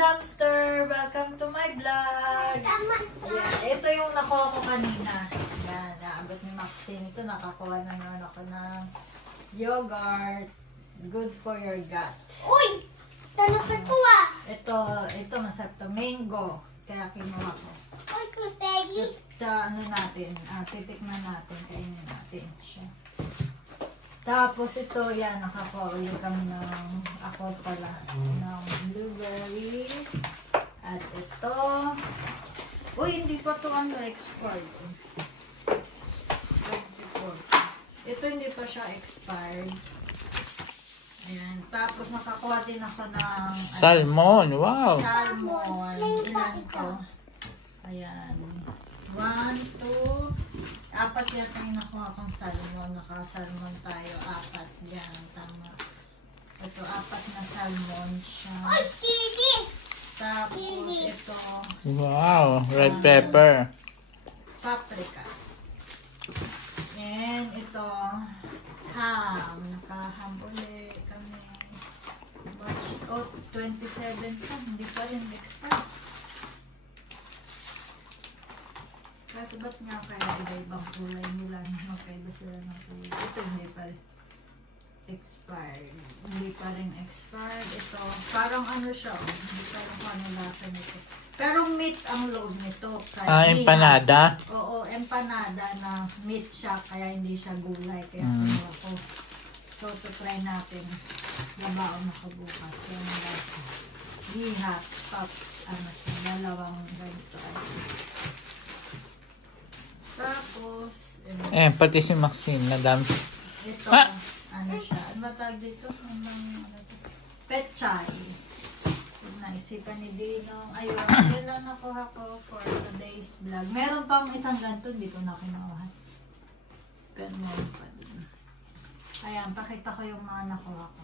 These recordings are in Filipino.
Dumpster, welcome to my vlog. Ayan, ito yung nakuha ko kanina. Ayan, naabot ni Maxine. Ito, nakakuha na naman ako ng yogurt. Good for your gut. Uy! Tanong ko ah! Ito masarap to. Mango. Kaya kinuha ko. Uy, Peggy! Ano natin, titikman natin. Kainin natin siya. Tapos ito, yan, nakakuha ulit kami ng, ako pala, ng blueberries. At ito, uy, hindi pa ito expired. 24. Ito hindi pa siya expired. Ayan, tapos nakakuha din ako ng salmon, wow! Salmon, ilan ko? Ayan, 1, 2, 4 yata yung nakuha akong salmon. Naka-salmon tayo. 4. Yan, tama. Ito, 4 na salmon siya. Uy, Kiki! Tapos, ito. Wow, red pepper. Paprika. And ito, ham. Naka-ham ulit kami. March 27 pa. Hindi pa rin expired. Kasi ba't nga kaya iba-ibang kulay nila? Magkaiba sila ng kulay. Ito hindi pa expired. Hindi pa rin expired. Ito, parang ano siya. Hindi pa rin ano lasa nito. Pero meat ang load nito. Empanada? Oo, empanada na meat siya. Kaya hindi siya gulay. Kaya kinuha ko. So, to try natin. Labaon ako bukas. Kaya nalasa. Lihat. Ano siya. Dalawang ganito. Tapos, pati si Maxine na dami. Ito, ano siya? Ano ba tawag dito? Pechay. Naisipan ni Dinong. Ayun, yun lang nakuha ko for today's vlog. Meron pang isang ganito, dito na kinuha. Pero meron pa din. Ayan, pakita ko yung mga nakuha ko.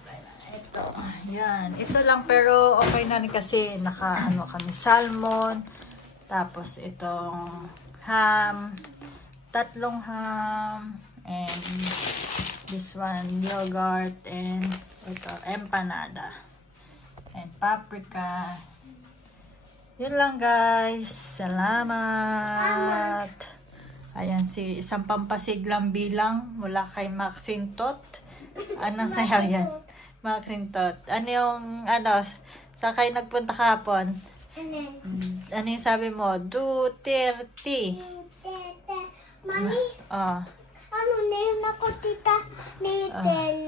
Okay na. Ito, yan. Ito lang pero okay na rin kasi naka-ano kami, salmon. Tapos itong ham, 3 ham, and this one yogurt, and ito empanada, and paprika. Yun lang guys. Salamat. Ayan si isang pampasiglang bilang mula kay Maxine Tot. Anong sayaw yan? Maxintot. Ano yung, ano, sa kayo nagpunta kahapon? Ano? Ano yung sabi mo? Duterte. Tete. Mami, Oh. ano na yun ako, tita? Little.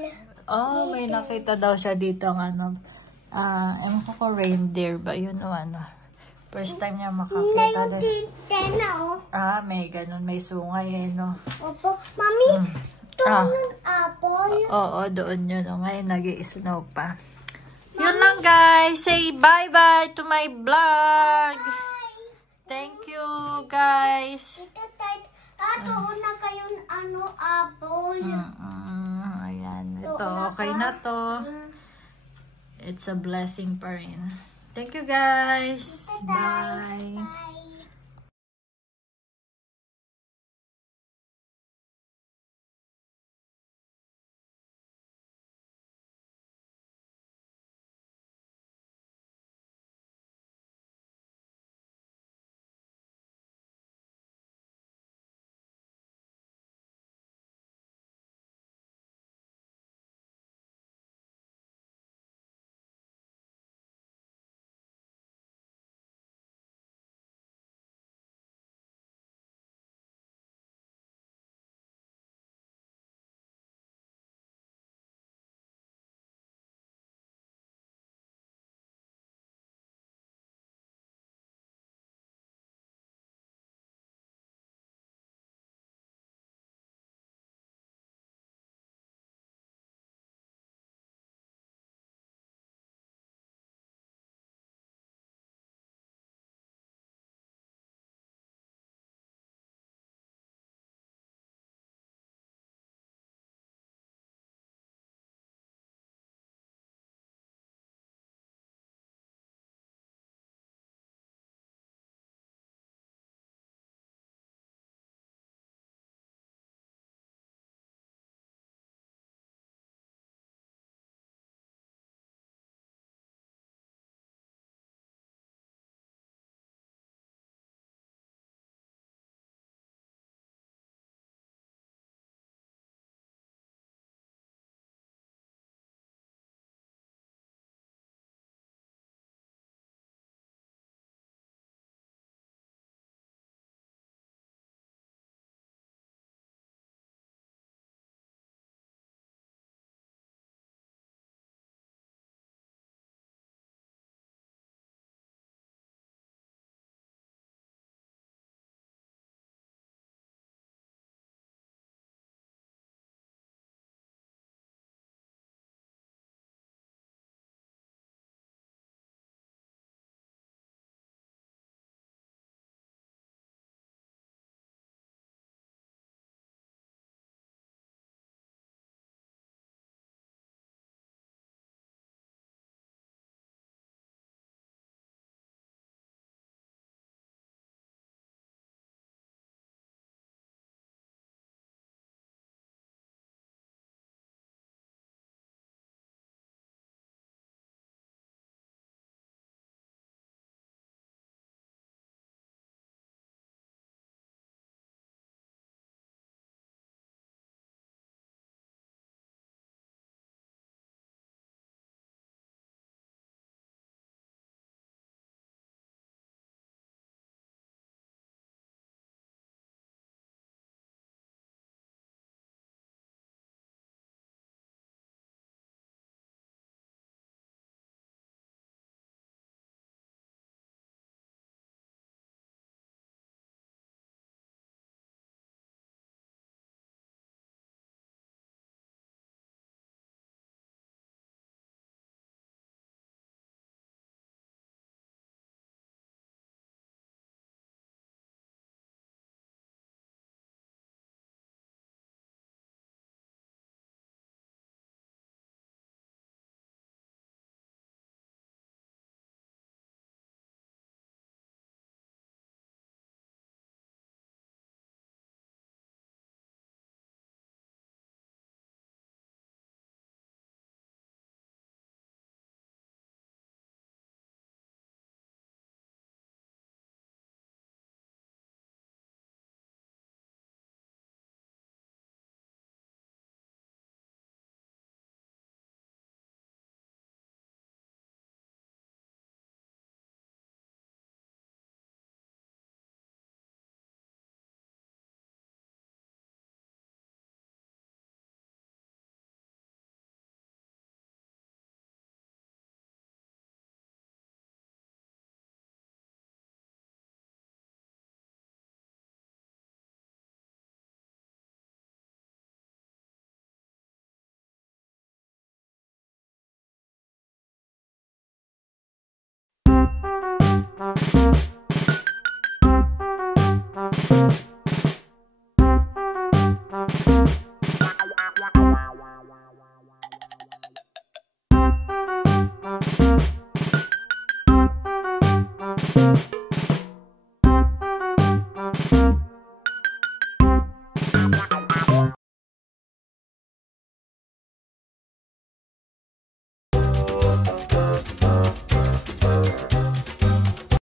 Oh, may nakita daw siya dito ng ano. Ewan ko kung reindeer ba yun o ano. First time niya Na makakita yung din. tita na, oh. May ganun, may sungay eh, no. Opo. Mami, ito Ah. ng apple. Oo, doon yun. O, ngayon nag-i-snow pa. Yun lang guys. Say bye-bye to my vlog. Thank you guys. Ito tayo. Doon na kayo ano, apple. Ayan. Ito, okay na to. It's a blessing pa rin. Thank you guys. Bye. Bye.